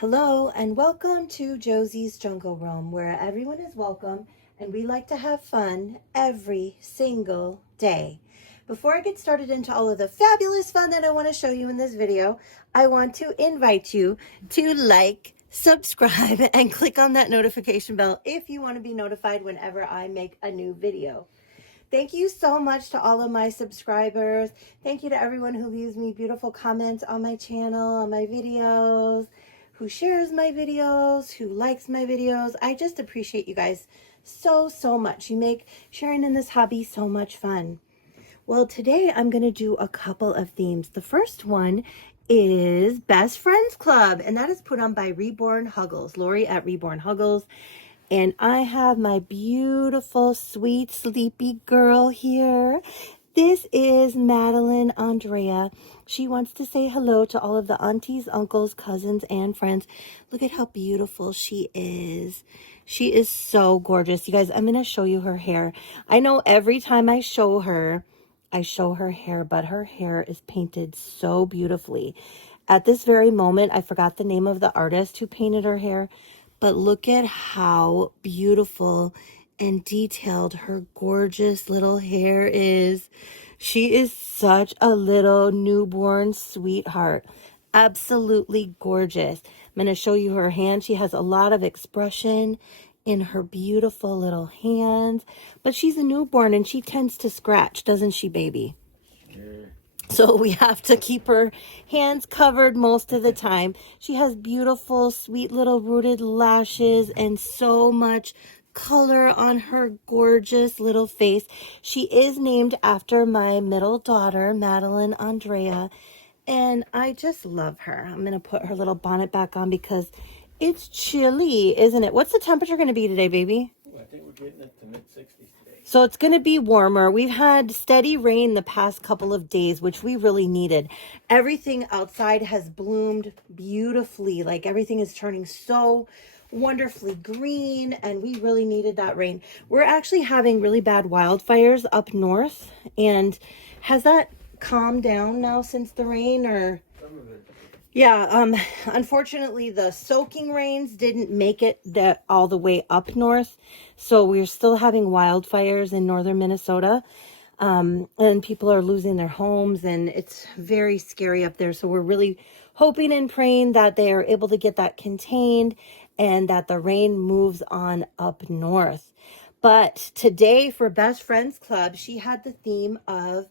Hello and welcome to Josie's Jungle Room, where everyone is welcome and we like to have fun every single day. Before I get started into all of the fabulous fun that I want to show you in this video, I want to invite you to like, subscribe, and click on that notification bell if you want to be notified whenever I make a new video. Thank you so much to all of my subscribers. Thank you to everyone who leaves me beautiful comments on my channel, on my videos, who shares my videos, who likes my videos. I just appreciate you guys so much. You make sharing in this hobby so much fun. Well, today I'm going to do a couple of themes. The first one is Best Friends Club, and that is put on by Reborn Huggles, Lori at Reborn Huggles. And I have my beautiful, sweet, sleepy girl here. This is Madeline Andrea. She wants to say hello to all of the aunties, uncles, cousins, and friends. Look at how beautiful she is. She is so gorgeous. You guys, I'm going to show you her hair. I know every time I show her hair, but her hair is painted so beautifully. At this very moment, I forgot the name of the artist who painted her hair, but look at how beautiful and detailed her gorgeous little hair is. She is such a little newborn sweetheart. Absolutely gorgeous. I'm going to show you her hand. She has a lot of expression in her beautiful little hands, but she's a newborn and she tends to scratch, doesn't she, baby? Sure. So we have to keep her hands covered most of the time. She has beautiful, sweet little rooted lashes and so much color on her gorgeous little face. She is named after my middle daughter, Madeline Andrea, and I just love her. I'm going to put her little bonnet back on because it's chilly, isn't it? What's the temperature going to be today, baby? I think we're getting it to mid-60s today. So it's going to be warmer. We've had steady rain the past couple of days, which we really needed. Everything outside has bloomed beautifully. Like everything is turning so wonderfully green, and we really needed that rain. We're actually having really bad wildfires up north. And has that calmed down now since the rain, or? Some of it. Yeah, unfortunately the soaking rains didn't make it all the way up north. So we're still having wildfires in northern Minnesota. And people are losing their homes and it's very scary up there. So we're really hoping and praying that they are able to get that contained and that the rain moves on up north. But today for Best Friends Club, she had the theme of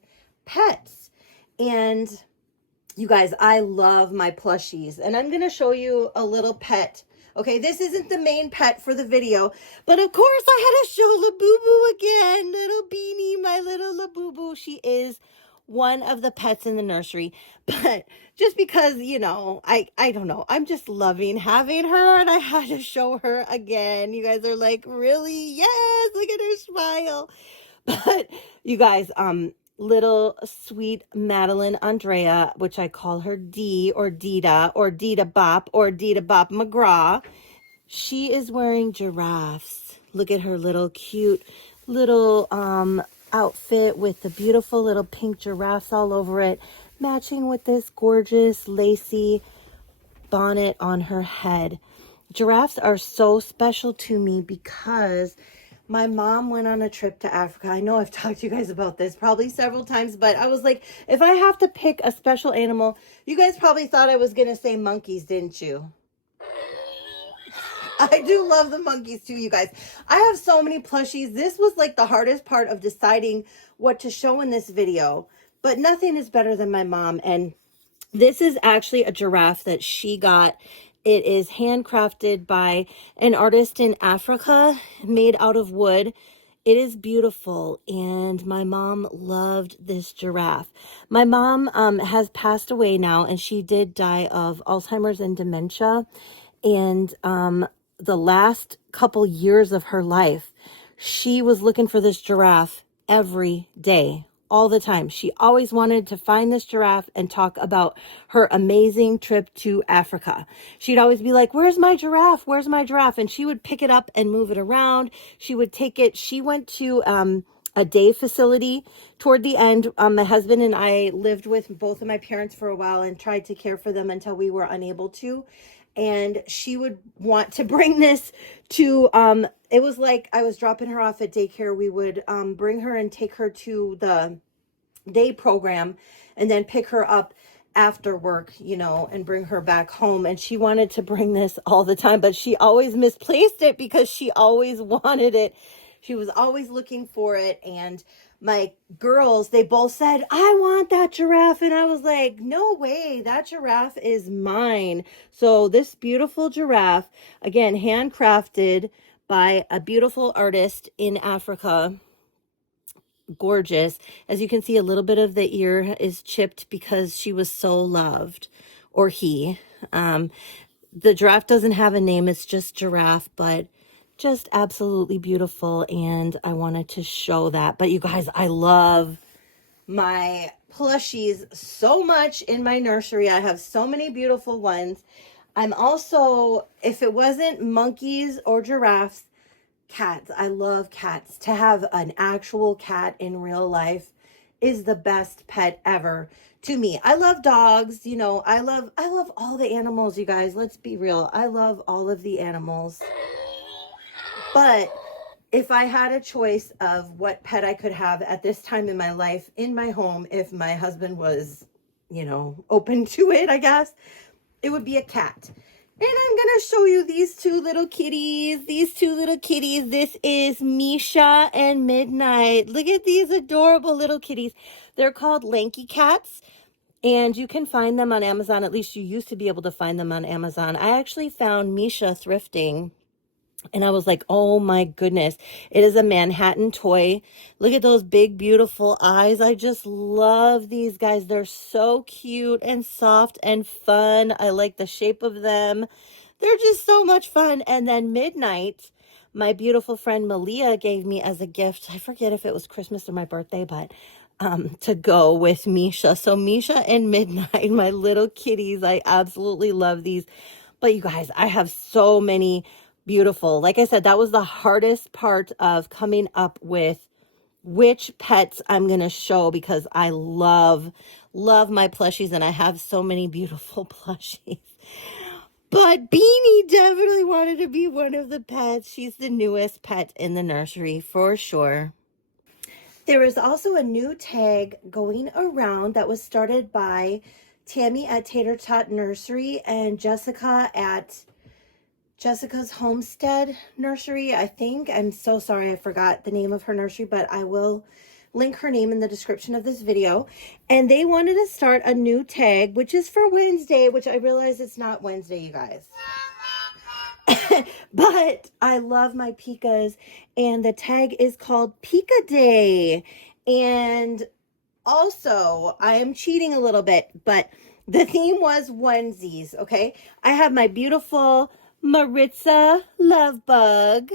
pets. And you guys, I love my plushies, and I'm going to show you a little pet. Okay, this isn't the main pet for the video, but of course I had to show Labubu again. Little Beanie, my little Labubu. She is one of the pets in the nursery, but just because, you know, I don't know. I'm just loving having her, and I had to show her again. You guys are like, really? Yes, look at her smile. But you guys, little sweet Madeline Andrea, which I call her D or Dita Bop or Dita Bop McGraw. She is wearing giraffes. Look at her little cute little outfit with the beautiful little pink giraffes all over it, matching with this gorgeous lacy bonnet on her head. Giraffes are so special to me because my mom went on a trip to Africa. I know I've talked to you guys about this probably several times, but I was like, if I have to pick a special animal, you guys probably thought I was going to say monkeys, didn't you? I do love the monkeys too, you guys. I have so many plushies. This was like the hardest part of deciding what to show in this video, but nothing is better than my mom. And this is actually a giraffe that she got. It is handcrafted by an artist in Africa, made out of wood. It is beautiful, and my mom loved this giraffe. My mom has passed away now, and she did die of Alzheimer's and dementia. And the last couple years of her life, she was looking for this giraffe every day, all the time. She always wanted to find this giraffe and talk about her amazing trip to Africa. She'd always be like, where's my giraffe? Where's my giraffe? And she would pick it up and move it around. She would take it. She went to a day facility toward the end. My husband and I lived with both of my parents for a while and tried to care for them until we were unable to. and she would want to bring this to, it was like I was dropping her off at daycare. We would bring her and take her to the day program and then pick her up after work, you know, and bring her back home. And she wanted to bring this all the time, but she always misplaced it because she always wanted it. She was always looking for it. And my girls, they both said, I want that giraffe. And I was like, no way, that giraffe is mine. So this beautiful giraffe, again, handcrafted by a beautiful artist in Africa. Gorgeous. As you can see, a little bit of the ear is chipped because she was so loved, or he. The giraffe doesn't have a name, it's just giraffe, but just absolutely beautiful, and I wanted to show that. But you guys, I love my plushies so much in my nursery. I have so many beautiful ones. I'm also, if it wasn't monkeys or giraffes, cats. I love cats. To have an actual cat in real life is the best pet ever to me. I love dogs, you know, I love all the animals, you guys. Let's be real. I love all of the animals. But if I had a choice of what pet I could have at this time in my life, in my home, if my husband was, you know, open to it, I guess, it would be a cat. And I'm going to show you these two little kitties. This is Misha and Midnight. Look at these adorable little kitties. They're called lanky cats. And you can find them on Amazon. At least you used to be able to find them on Amazon. I actually found Misha thrifting. And I was like, oh my goodness, it is a Manhattan toy. Look at those big, beautiful eyes. I just love these guys. They're so cute and soft and fun. I like the shape of them. They're just so much fun. And then Midnight, my beautiful friend Malia gave me as a gift. I forget if it was Christmas or my birthday, but to go with Misha. So Misha and Midnight, my little kitties, I absolutely love these. But you guys, I have so many beautiful. Like I said, that was the hardest part of coming up with which pets I'm going to show, because I love my plushies and I have so many beautiful plushies. But Beanie definitely wanted to be one of the pets. She's the newest pet in the nursery for sure. There is also a new tag going around that was started by Tammy at Tater Tot Nursery and Jessica at Jessica's Homestead Nursery, I think. I'm so sorry I forgot the name of her nursery, but I will link her name in the description of this video. And they wanted to start a new tag, which is for Wednesday, which I realize it's not Wednesday, you guys. But I love my pikas, and the tag is called Pika Day. And also, I am cheating a little bit, but the theme was onesies, okay? I have my beautiful Maritza Lovebug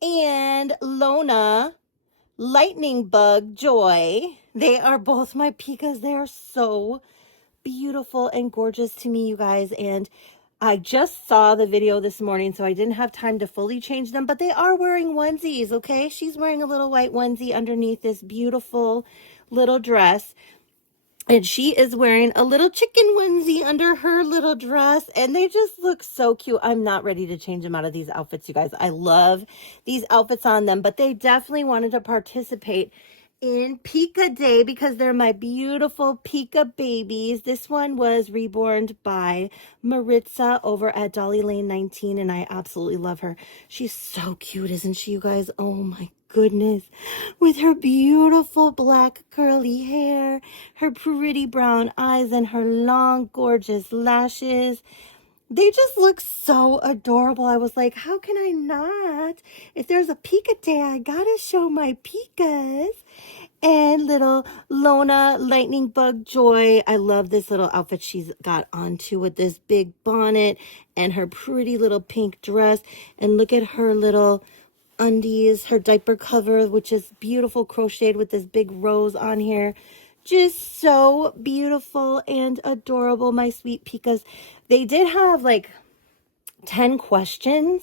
and Lona Lightning Bug Joy. They are both my pikas. They are so beautiful and gorgeous to me, you guys. And I just saw the video this morning, so I didn't have time to fully change them, but they are wearing onesies, okay? She's wearing a little white onesie underneath this beautiful little dress. And she is wearing a little chicken onesie under her little dress. And they just look so cute. I'm not ready to change them out of these outfits, you guys. I love these outfits on them. But they definitely wanted to participate in Pika Day because they're my beautiful Pika babies. This one was reborn by Maritza over at Dolly Lane 19. And I absolutely love her. She's so cute, isn't she, you guys? Oh my goodness, with her beautiful black curly hair, her pretty brown eyes, and her long gorgeous lashes. They just look so adorable. I was like, how can I not? If there's a Pika Day, I gotta show my Pikas. And little Lona Lightning Bug Joy. I love this little outfit she's got on too, with this big bonnet and her pretty little pink dress. And look at her little undies, her diaper cover, which is beautiful, crocheted with this big rose on here. Just so beautiful and adorable, my sweet Pikas. They did have like 10 questions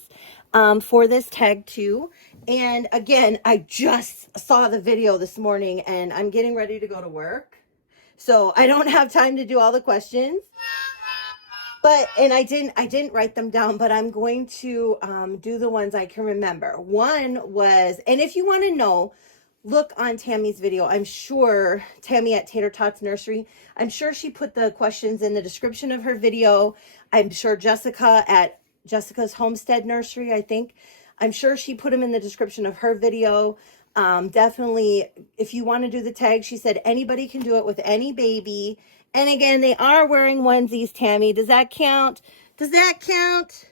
for this tag too. And again, I just saw the video this morning and I'm getting ready to go to work, so I don't have time to do all the questions. and I didn't write them down, but I'm going to do the ones I can remember. One was, and if you want to know, look on Tammy's video. I'm sure Tammy at Tater Tots Nursery, I'm sure she put the questions in the description of her video. I'm sure Jessica at Jessica's Homestead Nursery, I think, I'm sure she put them in the description of her video. Definitely, if you want to do the tag, she said anybody can do it with any baby. And again, they are wearing onesies, Tammy. Does that count? Does that count?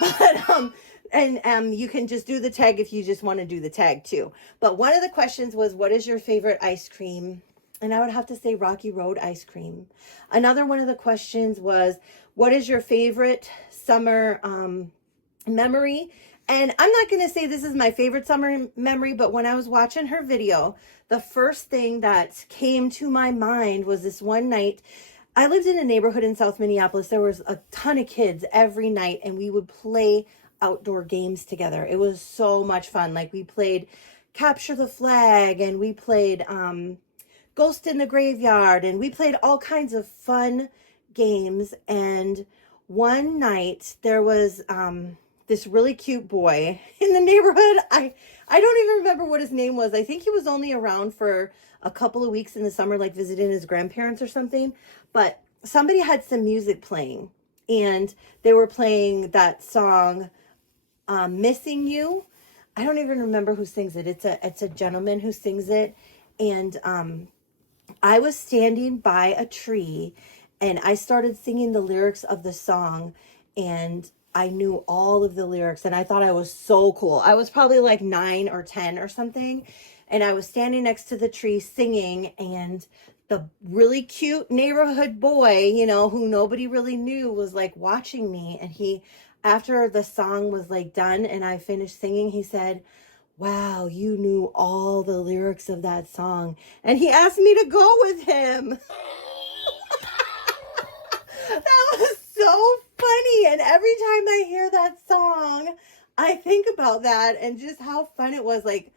But you can just do the tag if you just want to do the tag too. But one of the questions was, what is your favorite ice cream? And I would have to say Rocky Road ice cream. Another one of the questions was, what is your favorite summer memory? And I'm not going to say this is my favorite summer memory, but when I was watching her video, the first thing that came to my mind was this one night. I lived in a neighborhood in South Minneapolis. There was a ton of kids every night, and we would play outdoor games together. It was so much fun. Like, we played Capture the Flag, and we played Ghost in the Graveyard, and we played all kinds of fun games. And one night there was this really cute boy in the neighborhood. I don't even remember what his name was. I think he was only around for a couple of weeks in the summer, like visiting his grandparents or something. But somebody had some music playing, and they were playing that song, Missing You. I don't even remember who sings it. It's a gentleman who sings it. And I was standing by a tree, and I started singing the lyrics of the song, and I knew all of the lyrics, and I thought I was so cool. I was probably like 9 or 10 or something, and I was standing next to the tree singing, and the really cute neighborhood boy, you know, who nobody really knew, was like watching me. And he, after the song was like done and I finished singing, he said, "Wow, you knew all the lyrics of that song." And he asked me to go with him. That was so funny. And every time I hear that song, I think about that and just how fun it was. Like,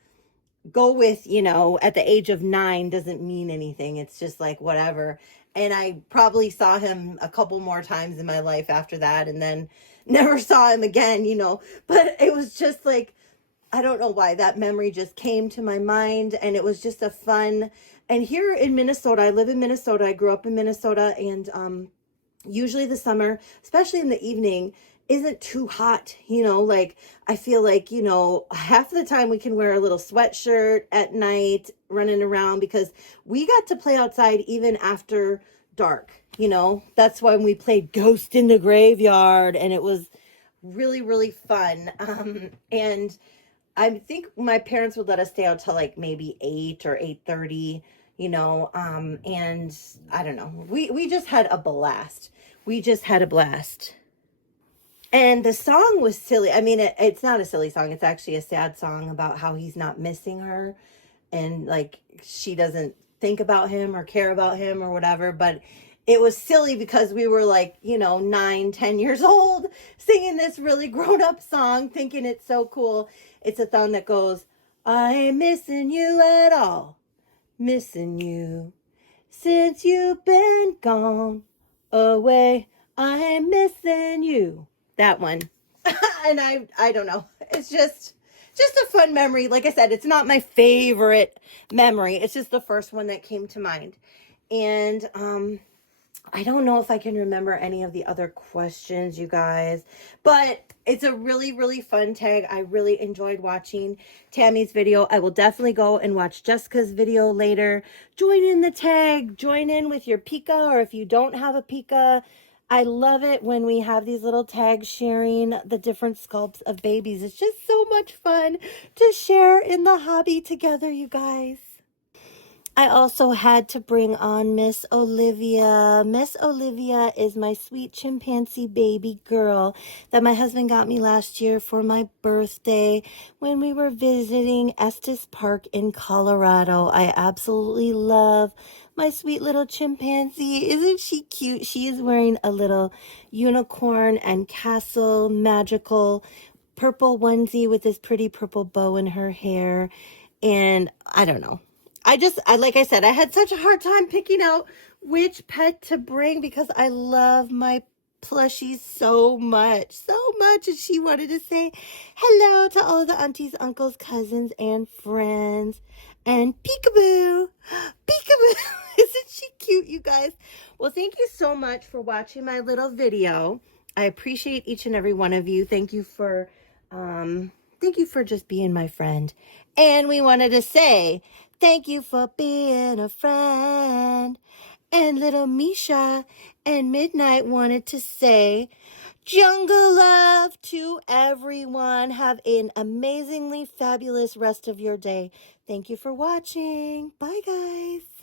go with, you know, at the age of 9 doesn't mean anything. It's just like whatever. And I probably saw him a couple more times in my life after that, and then never saw him again, you know. But it was just like, I don't know why that memory just came to my mind, and it was just a fun. And here in Minnesota, I live in Minnesota. I grew up in Minnesota, and usually the summer, especially in the evening, isn't too hot, you know. Like, I feel like, you know, half the time we can wear a little sweatshirt at night running around, because we got to play outside even after dark, you know. That's when we played Ghost in the Graveyard, and it was really, really fun. And I think my parents would let us stay out till like maybe 8 or 8:30, you know. And I don't know. We just had a blast. We just had a blast. And the song was silly. I mean, it's not a silly song. It's actually a sad song about how he's not missing her, and like she doesn't think about him or care about him or whatever. But it was silly because we were like, you know, 9, 10 years old singing this really grown up song, thinking it's so cool. It's a song that goes, "I ain't missing you at all, missing you since you've been gone away. I ain't missing you." That one. And I don't know. It's just a fun memory. Like I said, it's not my favorite memory. It's just the first one that came to mind. And I don't know if I can remember any of the other questions, you guys, but it's a really, really fun tag. I really enjoyed watching Tammy's video. I will definitely go and watch Jessica's video later. Join in the tag. Join in with your Pika, or if you don't have a Pika. I love it when we have these little tags sharing the different sculpts of babies. It's just so much fun to share in the hobby together, you guys. I also had to bring on Miss Olivia. Miss Olivia is my sweet chimpanzee baby girl that my husband got me last year for my birthday when we were visiting Estes Park in Colorado. I absolutely love my sweet little chimpanzee. Isn't she cute? She is wearing a little unicorn and castle magical purple onesie with this pretty purple bow in her hair. And I don't know. Like I said, I had such a hard time picking out which pet to bring because I love my plushies so much, and she wanted to say hello to all of the aunties, uncles, cousins, and friends. And peekaboo, peekaboo. Isn't she cute, you guys? Well, thank you so much for watching my little video. I appreciate each and every one of you. Thank you for just being my friend. And we wanted to say thank you for being a friend. And little Misha and Midnight wanted to say jungle love to everyone. Have an amazingly fabulous rest of your day. Thank you for watching. Bye, guys.